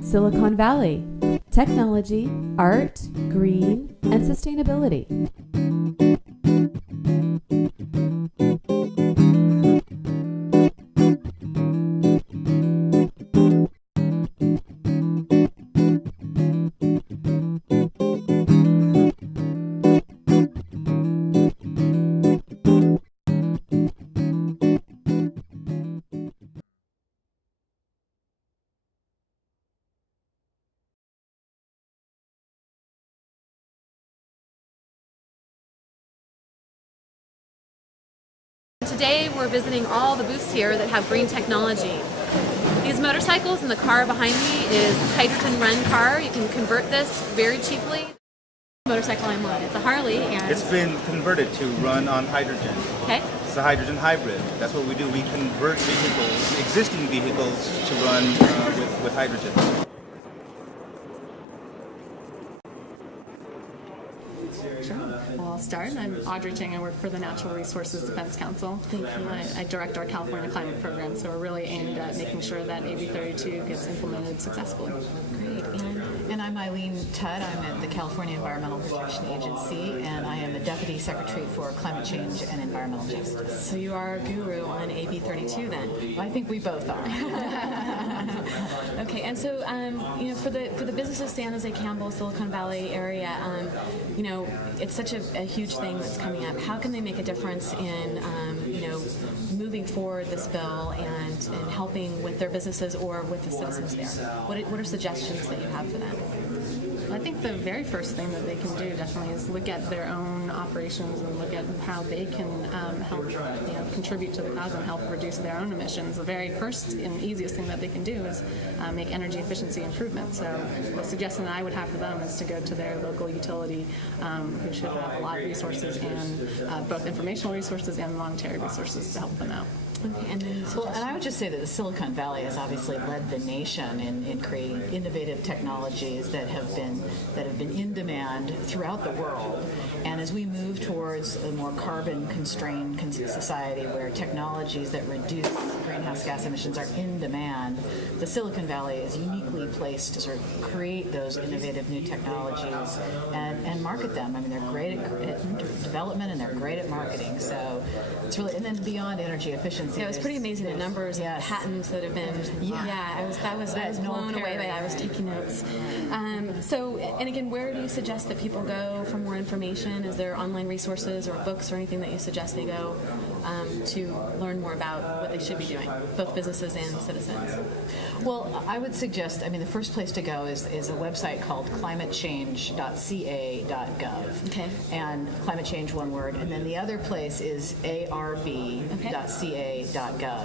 Silicon Valley, technology, art, green, and sustainability. Today we're visiting all the booths here that have green technology. These motorcycles in the car behind me is a hydrogen run car. You can convert this very cheaply. The motorcycle I'm on, it's a Harley, and it's been converted to run on hydrogen. Okay. It's a hydrogen hybrid. That's what we do. We convert vehicles, existing vehicles, to run with hydrogen. Sure. Well, I'll start. I'm Audrey Chang. I work for the Natural Resources Defense Council. Thank you. I direct our California climate program, so we're really aimed at making sure that AB 32 gets implemented successfully. Great. And I'm Eileen Tudd. I'm at the California Environmental Protection Agency, and I am the Deputy Secretary for Climate Change and Environmental Justice. So you are a guru on AB 32 then? I think we both are. Okay, and so for the businesses, San Jose, Campbell, Silicon Valley area, it's such a huge thing that's coming up. How can they make a difference in moving forward this bill and helping with their businesses or with the citizens there? What are suggestions that you have for them? I think the very first thing that they can do definitely is look at their own operations and look at how they can help contribute to the cause and help reduce their own emissions. The very first and easiest thing that they can do is make energy efficiency improvements. So the suggestion that I would have for them is to go to their local utility, who should have a lot of resources and both informational resources and monetary resources to help them out. Okay, and I would just say that the Silicon Valley has obviously led the nation in creating innovative technologies that have been in demand throughout the world. And as we move towards a more carbon-constrained society where technologies that reduce greenhouse gas emissions are in demand, the Silicon Valley is uniquely placed to sort of create those innovative new technologies and market them. I mean, they're great at development and they're great at marketing. So it's really, and then beyond energy efficiency. Yeah, it was pretty amazing the numbers of patents that have been. I was blown away by that. I was taking notes. And again, where do you suggest that people go for more information? Is there online resources or books or anything that you suggest they go to learn more about what they should be doing, both businesses and citizens? Well, I would suggest, the first place to go is a website called climatechange.ca.gov. Okay. And climate change, one word. And then the other place is arb.ca.gov.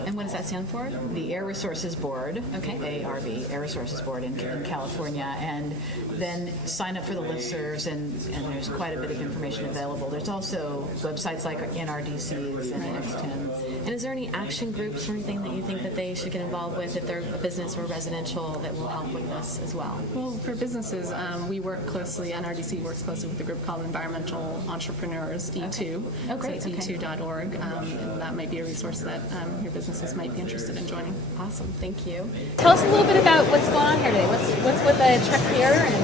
And what does that stand for? The Air Resources Board. Okay. ARB, Air Resources Board in California. And then sign up for the listservs, and there's quite a bit of information available. There's also websites like NRDC's and X10. And is there any action groups or anything that you think that they should get involved with if they're a business or residential that will help with this as well? Well, for businesses, we work closely, NRDC works closely with a group called Environmental Entrepreneurs, E2. Okay. Oh, great. So it's e2.org, and that might be a resource that your businesses might be interested in joining. Awesome, thank you. Tell us a little bit about what's going on here today. What's with the truck here and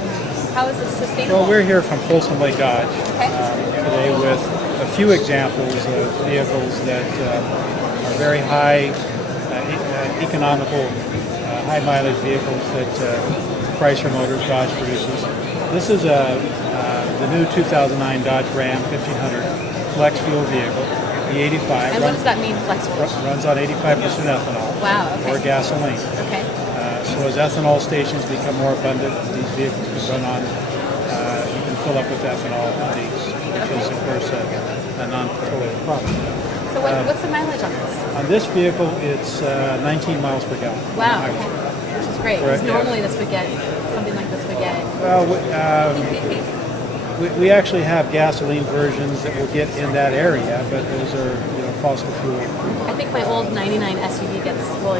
how is this sustainable? Well, we're here from Folsom Lake Dodge today with a few examples of vehicles that are very high, economical, high mileage vehicles that Chrysler Motors Dodge produces. This is the new 2009 Dodge Ram 1500 flex fuel vehicle, the 85. And what does that mean, flex fuel? Runs on 85% ethanol or gasoline. Okay. So as ethanol stations become more abundant, these vehicles can run on, you can fill up with ethanol on these, which is, of course, a non-petroleum product. So what's the mileage on this? On this vehicle, it's 19 miles per gallon. Wow, which is great. Because normally the spaghetti, something like the spaghetti. Well, we actually have gasoline versions that will get in that area, but those are fossil fuel. I think my old 99 SUV it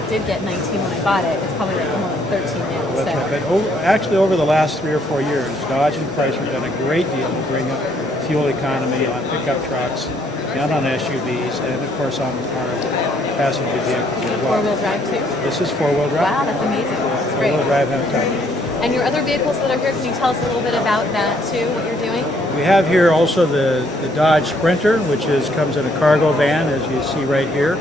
did get 19 when I bought it. It's probably only 13 now. That's right. But actually over the last 3 or 4 years, Dodge and Chrysler have done a great deal to bring up fuel economy on pickup trucks and on SUVs, and of course on our passenger vehicles as well. Four-wheel drive too? This is four-wheel drive. Wow, that's amazing. That's great. Four-wheel drive and a towing. And your other vehicles that are here, can you tell us a little bit about that too, what you're doing? We have here also the Dodge Sprinter, which comes in a cargo van, as you see right here,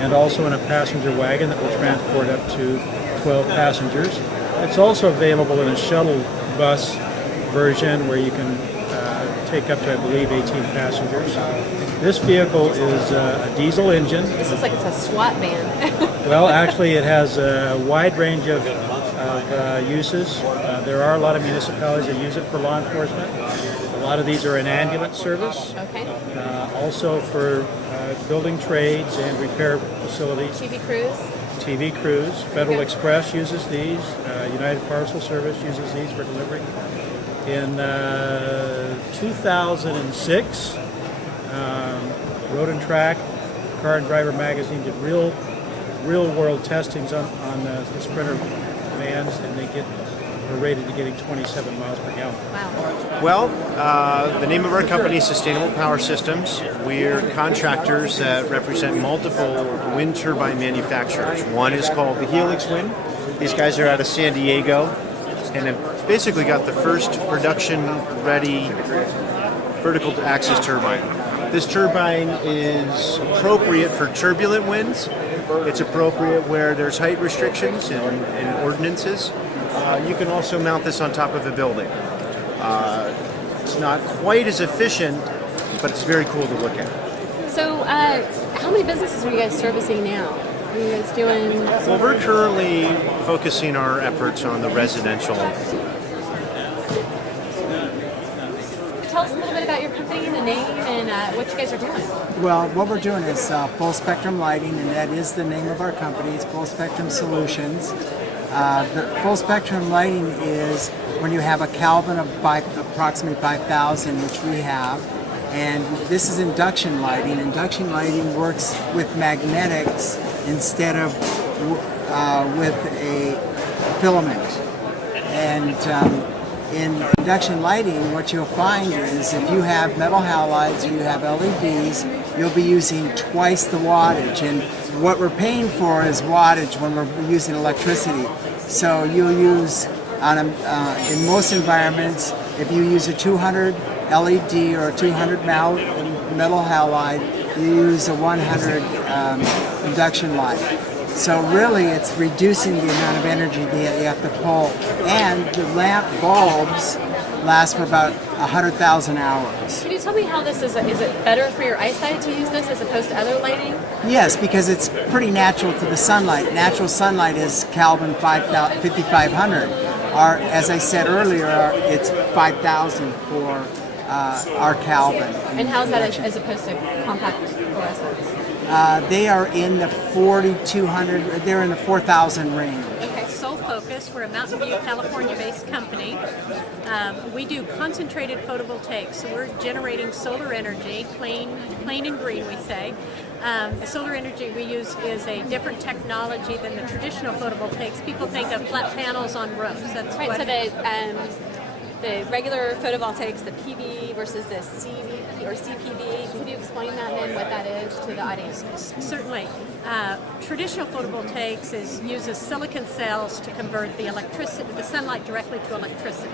and also in a passenger wagon that will transport up to 12 passengers. It's also available in a shuttle bus version where you can take up to, I believe, 18 passengers. This vehicle is a diesel engine. This looks like it's a SWAT van. Well, actually, it has a wide range of uses. There are a lot of municipalities that use it for law enforcement. A lot of these are in ambulance service. Okay. Also for building trades and repair facilities. TV crews. Federal Express uses these. United Parcel Service uses these for delivery. In 2006, Road and Track, Car and Driver magazine did real world testings on the Sprinter vans, and we're rated to getting 27 miles per gallon. Wow. Well, the name of our company is Sustainable Power Systems. We're contractors that represent multiple wind turbine manufacturers. One is called the Helix Wind. These guys are out of San Diego and have basically got the first production-ready vertical axis turbine. This turbine is appropriate for turbulent winds. It's appropriate where there's height restrictions and ordinances. You can also mount this on top of a building. It's not quite as efficient, but it's very cool to look at. So, how many businesses are you guys servicing now? Are you guys doing? Well, we're currently focusing our efforts on the residential. Tell us a little bit about your company, the name, and what you guys are doing. Well, what we're doing is full spectrum lighting, and that is the name of our company. It's Full Spectrum Solutions. The full spectrum lighting is when you have a Kelvin of approximately 5,000, which we have, and this is induction lighting. Induction lighting works with magnetics instead of with a filament. And in induction lighting, what you'll find is if you have metal halides or you have LEDs, you'll be using twice the wattage. And what we're paying for is wattage when we're using electricity. So you'll use, in most environments, if you use a 200 LED or a 200 metal halide, you use a 100 induction light. So really, it's reducing the amount of energy that you have to pull. And the lamp bulbs last for about 100,000 hours. Can you tell me how this is it better for your eyesight to use this as opposed to other lighting? Yes, because it's pretty natural to the sunlight. Natural sunlight is Kelvin 5500. As I said earlier, it's 5,000 for our Kelvin. And how's that as opposed to compact fluorescents? They are in the 4,200. They're in the 4,000 range. Okay, Sole Focus. We're a Mountain View, California-based company. We do concentrated photovoltaics, so we're generating solar energy, plain and green, we say. The solar energy we use is a different technology than the traditional photovoltaics. People think of flat panels on roofs. That's Right, what. so the regular photovoltaics, the PV versus the CV or CPV. Can you explain that and what that is to the audience? Certainly. Traditional photovoltaics uses silicon cells to convert the sunlight directly to electricity.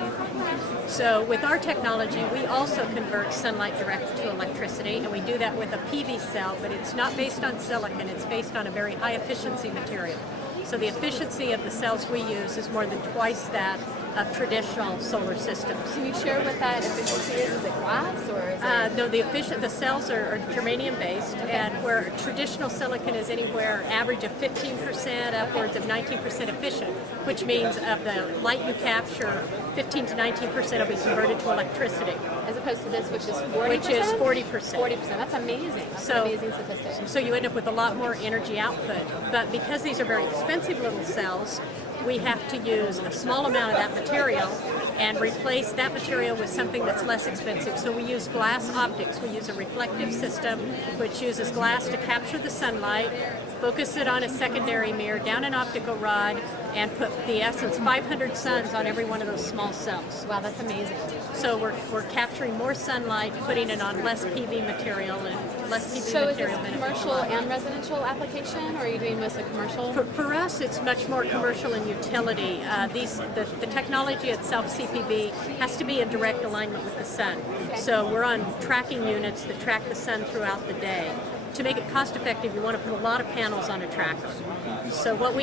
So with our technology, we also convert sunlight direct to electricity, and we do that with a PV cell, but it's not based on silicon, it's based on a very high efficiency material. So the efficiency of the cells we use is more than twice that of traditional solar systems. Can you share what that efficiency is? Is it glass or is it? No, the cells are germanium based, and where traditional silicon is anywhere average of 15%, upwards of 19% efficient, which means of the light you capture, 15 to 19% will be converted to electricity. As opposed to this, which is 40%? Which is 40%. 40%. That's amazing. That's an amazing statistic. So you end up with a lot more energy output. But because these are very expensive little cells, we have to use a small amount of that material and replace that material with something that's less expensive. So we use glass optics. We use a reflective system which uses glass to capture the sunlight, focus it on a secondary mirror, down an optical rod, and put the essence 500 suns on every one of those small cells. Wow, that's amazing. So we're capturing more sunlight, putting it on less PV material and less PV So is this material. commercial and residential application, or are you doing mostly commercial? For us, it's much more commercial and utility. The technology itself, CPV, has to be in direct alignment with the sun. So we're on tracking units that track the sun throughout the day. To make it cost effective, you want to put a lot of panels on a tracker. So what we